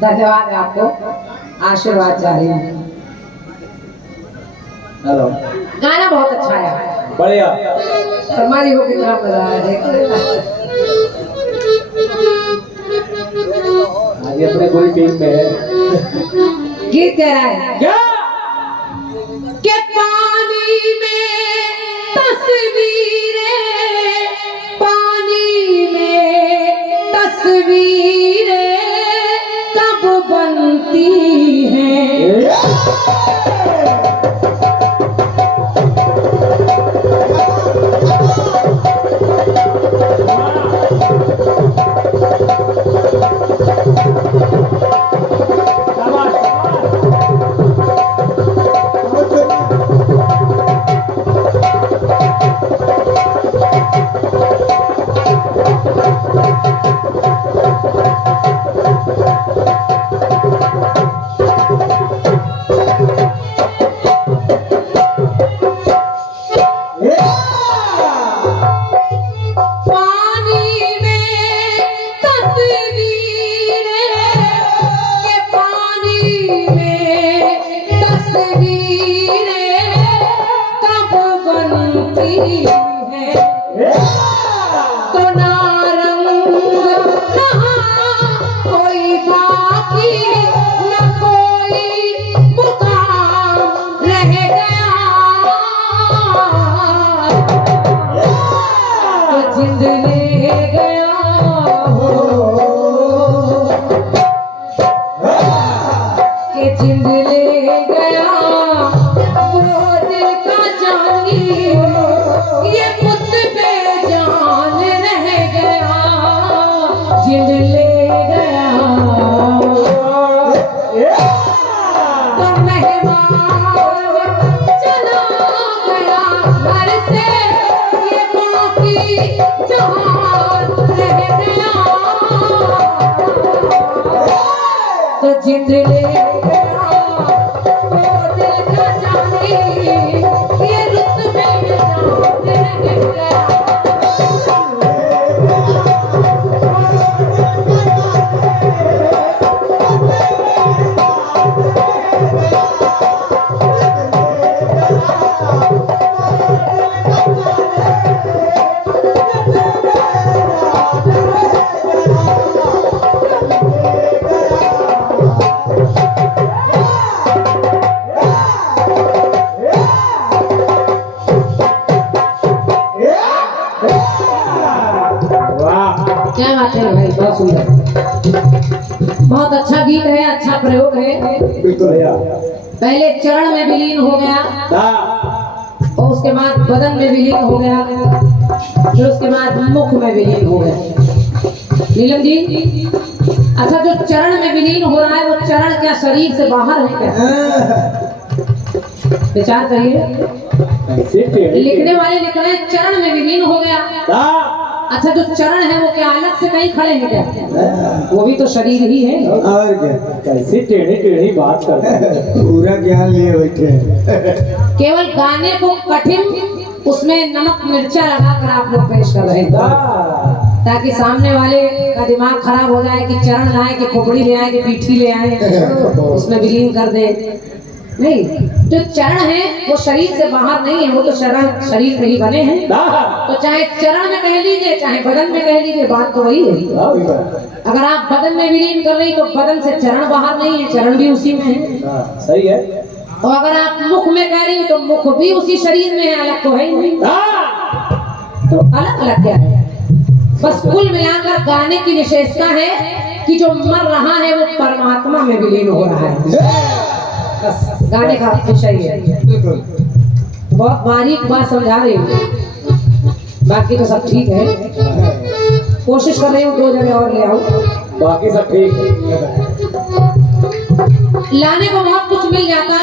धन्यवाद आपको, आशीर्वाद जारी है। हेलो, गाना बहुत अच्छा है, बढ़िया। हमारी हो कितना मजा आ रहा है। आज अपने पूरी टीम में है। गीत कह रहा है क्या कि पानी में तस्वीरें, पानी में तस्वीरें कब बनती हैं। तो जिंद ले गया वो दिल का जाने, ये रुतबे में जान रह गया। क्या बात है भाई, बहुत सुंदर, बहुत अच्छा गीत है, अच्छा प्रयोग है। बिल्कुल भैया। पहले चरण में विलीन हो गया और उसके बाद बदन में विलीन हो गया, फिर उसके बाद मुख में विलीन हो गया। नीलम जी, अच्छा जो चरण में विलीन हो रहा है वो चरण क्या शरीर से बाहर है क्या? विचार करिए। लिखने वाले लिख रहे हैं चरण में विलीन हो गया। अच्छा जो चरण है वो क्या अलग से कहीं खड़े हैं क्या? वो भी तो शरीर ही है। और क्या, कैसे टेढ़े टेढ़े बात करते हैं। पूरा ज्ञान लिए बैठे हैं। केवल गाने को कठिन उसमें नमक मिर्चा लगाकर आप लोग पेश कर रहे हैं ताकि सामने वाले का दिमाग खराब हो जाए कि चरण लाए कि खोपड़ी ले आए कि पीठी ले आए, उसमें विलीन कर दे। नहीं, जो चरण है वो शरीर से बाहर नहीं है, वो तो शरीर में ही बने हैं। तो चाहे चरण में कह लीजिए चाहे बदन में कह लीजिए, बात तो वही है। अगर आप बदन में विलीन कर रही तो बदन से चरण बाहर नहीं है, चरण भी उसी में है। सही है। और अगर आप मुख में कह रही तो मुख भी उसी शरीर में है, अलग तो है ही नहीं। तो अलग अलग क्या है? बस कुल मिलाकर गाने की विशेषता है कि जो मर रहा है वो परमात्मा में विलीन हो रहा है। बस गाने का विषय है। बहुत बारीक बात समझा रही हूँ, बाकी तो सब ठीक है। कोशिश कर रही हूँ 2 जगह और ले आऊँ, बाकी सब ठीक है। लाने को बहुत कुछ मिल जाता।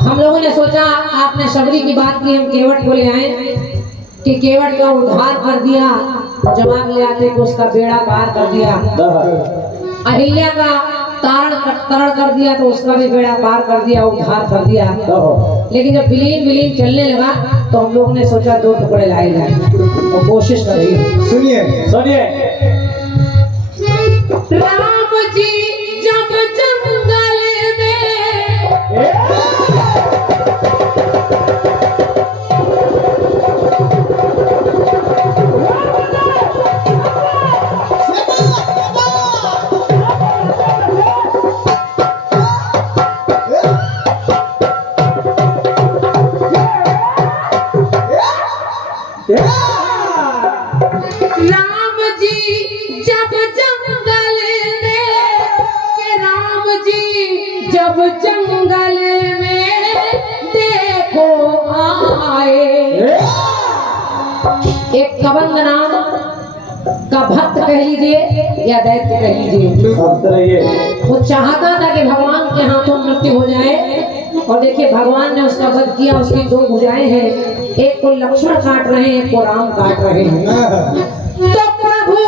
हम लोगों ने सोचा, आपने शबरी की बात की, हम केवट को ले आए कि केवट का उद्धार कर दिया, जवाब ले आते कि उसका बेड़ा पार कर दिया। अहिल्या का तरण कर दिया तो उसका भी बेड़ा पार कर दिया, उद्धार कर दिया। लेकिन जब विलीन चलने लगा तो हम लोगों ने सोचा 2 टुकड़े लाए जाए और कोशिश कर रही है। सुनिए सुनिए। राम जी जब कबंध नाम का भक्त कह लीजिए या दैत्य कह लीजिए, सुनते रहिए। वो चाहता था कि भगवान के हाथों मृत्यु हो जाए। और देखिए भगवान ने उसका वध किया। उसकी दो भुजाएं हैं, एक को लक्ष्मण काट रहे हैं, एक को राम काट रहे हैं। तो प्रभु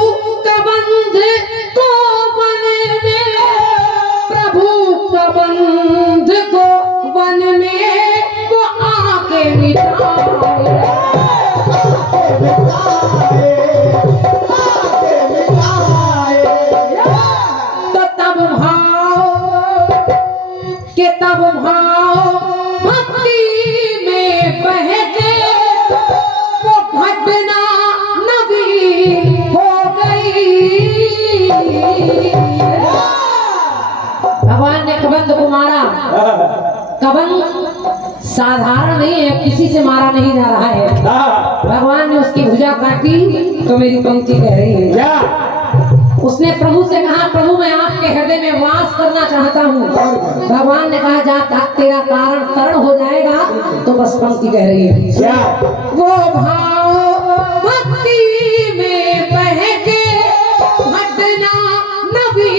कबंध को वन में, प्रभु कबंध को वन में वो आके मिटाए। तो तब भाव भक्ति में बह के वो घटना नवीन हो गई। भगवान ने कबंध को मारा। कबंध साधारण नहीं है, किसी से मारा नहीं जा रहा है। भगवान ने उसकी भुजा काटी तो मेरी पंक्ति कह रही है क्या? उसने प्रभु से कहा, प्रभु मैं आपके हृदय में वास करना चाहता हूँ। भगवान ने कहा जा तेरा कारण तरण हो जाएगा। तो बस पंक्ति कह रही है क्या? वो भाव भक्ति में बह के घटना नवी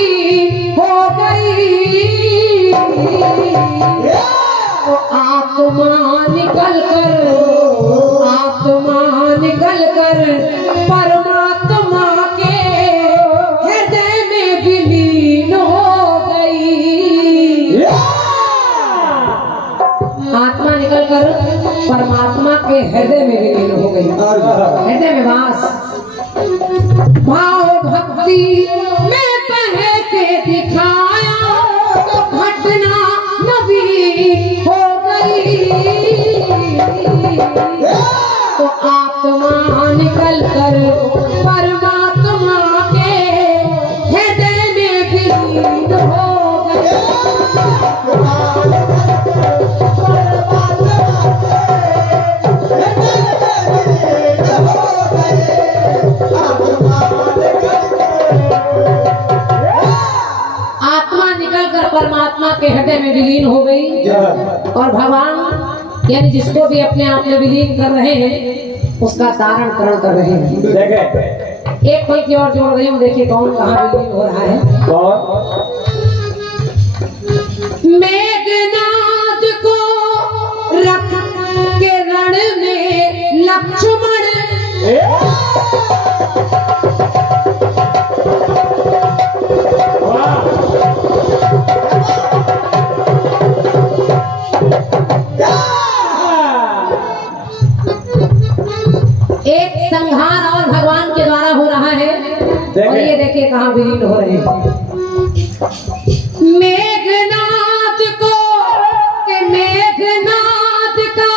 हो गई। तो आत्मा निकल कर परमात्मा के हृदय में विलीन हो गई। आत्मा निकलकर परमात्मा के हृदय में विलीन हो गई, हृदय में वास। भाव भक्ति में बह के दिखाया तो घटना नवी हो गई। तो आत्मा निकल कर परमात्मा के हृदय में विलीन हो गई। आत्मा निकलकर परमात्मा के हृदय में विलीन हो गई। और भगवान यानी जिसको भी अपने आप में विलीन कर रहे हैं उसका धारण करण कर रहे हैं। देखे एक पंक्ति और जोड़ रही हूँ, देखिए कौन कहाँ विलीन हो रहा है। कौन? मेघनाद को रख के रण में लक्ष्मण एक संहार और भगवान के द्वारा हो रहा है। और ये देखिए कहाँ विलीन हो रहे हैं। मेघनाद को के मेघनाद का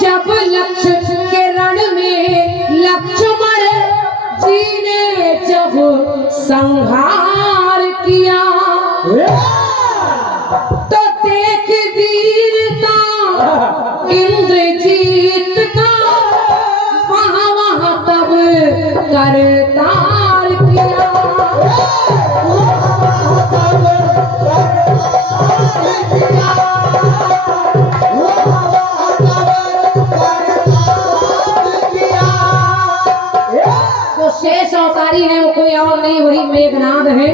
जब लक्ष्य के रण में लक्ष्मण जी ने जब संहार किया तो देख वीरता इंद्रजीत का वहाँ तब करतार किया। जो शेष अवतारी है वो कोई और नहीं, वही मेघनाद है।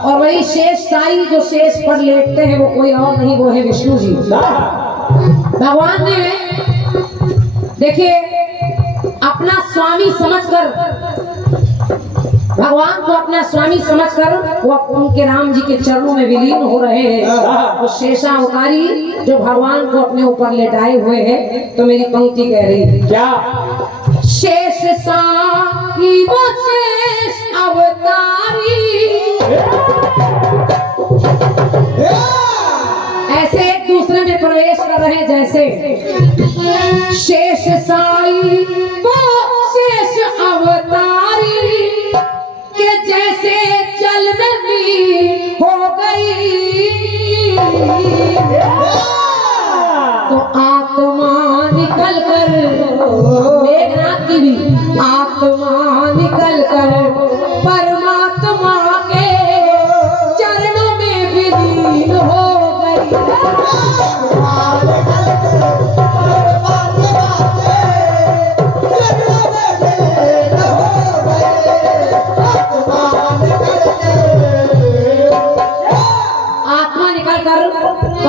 और वही शेष साई जो शेष पर लेटते हैं वो कोई और नहीं, वो है विष्णु जी। भगवान ने देखिए अपना स्वामी समझकर, भगवान को अपना स्वामी समझकर वो उनके राम जी के चरणों में विलीन हो रहे हैं। वो शेषावतारी जो भगवान को अपने ऊपर लेटाए हुए हैं। तो मेरी पंक्ति कह रही है क्या? शेष साई वो शेष अवतारी ऐसे एक दूसरे में प्रवेश कर रहे हैं। जैसे शेष साई वो शेष अवतारी के जैसे जल में भी हो गई। तो आत्मा निकल कर मेघनाथ की भी आत्मा निकल कर परमात्मा के चरणों में विलीन हो गई।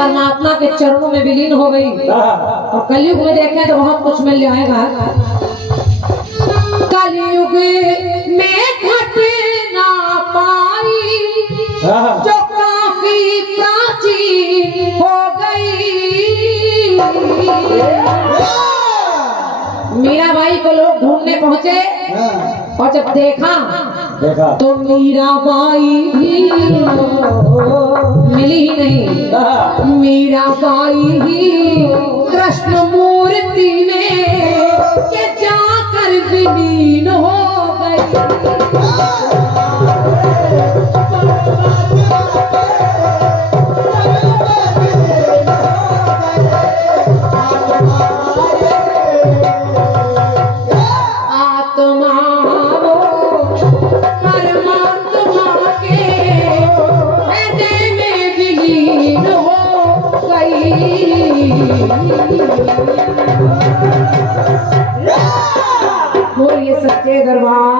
परमात्मा के चरणों में विलीन हो गई। और कलयुग में देखें तो बहुत कुछ मिल जाएगा। कलयुग में घट ना पाई जो काफी प्राचीन हो गई। मीराबाई को लोग ढूंढने पहुंचे और जब देखा तो मीराबाई मिली ही नहीं। मीराबाई ही कृष्ण मूर्ति में के जाकर विलीन हो गई। बोलिए सच्चे दरबार